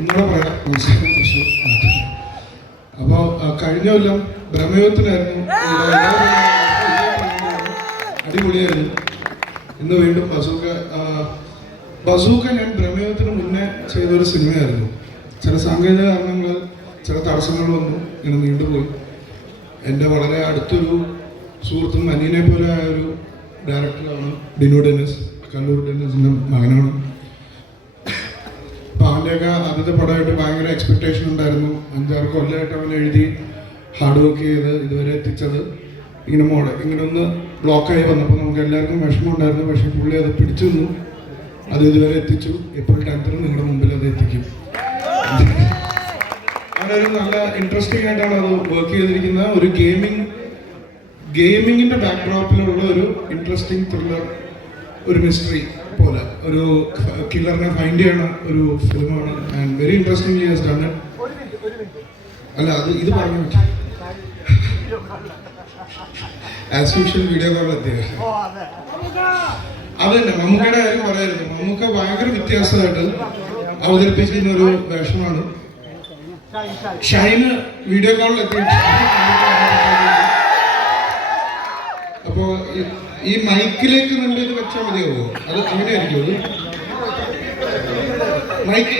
ഇന്നലെ പറയാം നമസ്കാരം തൃശ്ശൂർ അപ്പോൾ കഴിഞ്ഞ കൊല്ലം എല്ലാവരും അടിപൊളിയായിരുന്നു. ഇന്ന് വീണ്ടും ബസൂക്ക ബസൂക്ക ഞാൻ ബ്രഹ്മയുഗത്തിന് മുന്നേ ചെയ്തൊരു സിനിമയായിരുന്നു. ചില സാങ്കേതിക കാരണങ്ങൾ ചില തടസ്സങ്ങൾ വന്നു ഇങ്ങനെ നീണ്ടുപോയി. എന്റെ വളരെ അടുത്തൊരു സുഹൃത്തും അനിയനെ പോലെ ആയ ഒരു ഡയറക്ടറാണ് ഡിനു ഡെന്നിസ് കണ്ണൂർ ഡെന്നിസിന്റെ മകനാണ്. അവന്റെയൊക്കെ ആദ്യത്തെ പടമായിട്ട് ഭയങ്കര എക്സ്പെക്ടേഷൻ ഉണ്ടായിരുന്നു. അഞ്ചാറ് കൊല്ലമായിട്ട് അവൻ എഴുതി ഹാർഡ് വർക്ക് ചെയ്ത് ഇതുവരെ എത്തിച്ചത്. ഇങ്ങനെ മോഡ് ഇങ്ങനെ ഒന്ന് ബ്ലോക്കായി വന്നപ്പോൾ നമുക്ക് എല്ലാവർക്കും വിഷമം ഉണ്ടായിരുന്നു. പക്ഷേ പുള്ളി അത് പിടിച്ചു നിന്നു. അത് ഇതുവരെ എത്തിച്ചു. ഏപ്രിൽ ടെൻത്തിന് നിങ്ങളുടെ മുമ്പിൽ അത് എത്തിക്കും. അവരൊരു നല്ല ഇൻട്രസ്റ്റിംഗ് ആയിട്ടാണ് അത് വർക്ക് ചെയ്തിരിക്കുന്നത്. ഒരു ഗെയിമിംഗ് ഗെയിമിങ്ങിന്റെ ബാക്ക്ഡ്രോപ്പിലുള്ള ഒരു ഇൻട്രസ്റ്റിംഗ് ത്രില്ലർ ഒരു മിസ്റ്ററി പോലെ. ഒരു കില്ലറിനെ ഫൈൻഡ് ചെയ്യണ ഒരു ഫിലിമാണ് and very interestingly has done അല്ല അത് ഇത് പറഞ്ഞു ആസ് യൂഷ്വൽ വീഡിയോ കോൾ എത്തിയത് അത് തന്നെ മമ്മൂക്കയുടെ കാര്യം പറയായിരുന്നു. മമ്മൂക്ക ഭയങ്കര വ്യത്യാസമായിട്ട് അവതരിപ്പിച്ചിരുന്ന ഒരു വേഷമാണ്. ഷൈന് വീഡിയോ കോളിൽ അപ്പോൾ അപ്പോ ഈ- മൈക്കിലേക്ക് നല്ല ഇത് വെച്ചാൽ മതിയാവോ അത് അങ്ങനെ ആയിരിക്കും മൈക്ക്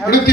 എവിടെ എത്തി,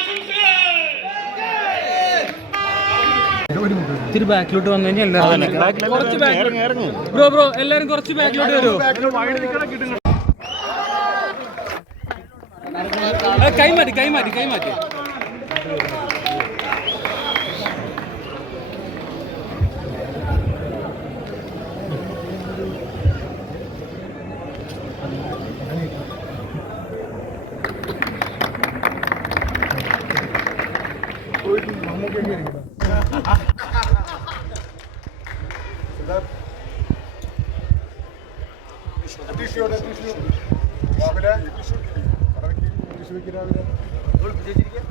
ഇത്തിരി ബാക്കിലോട്ട് വന്നു കഴിഞ്ഞാൽ എല്ലാവരും കുറച്ച് ബാക്കിലോട്ട്. ബ്രോ ബ്രോ എല്ലാരും കുറച്ച് ബാക്കിലോട്ട് വരുമോ കൈമാറ്റി കൈമാറ്റി കൈമാറ്റി. kadar. Düşüyor da düşüyor. Kabile. Karabekir. Düşüyor ki abi. Oğlum bize gel.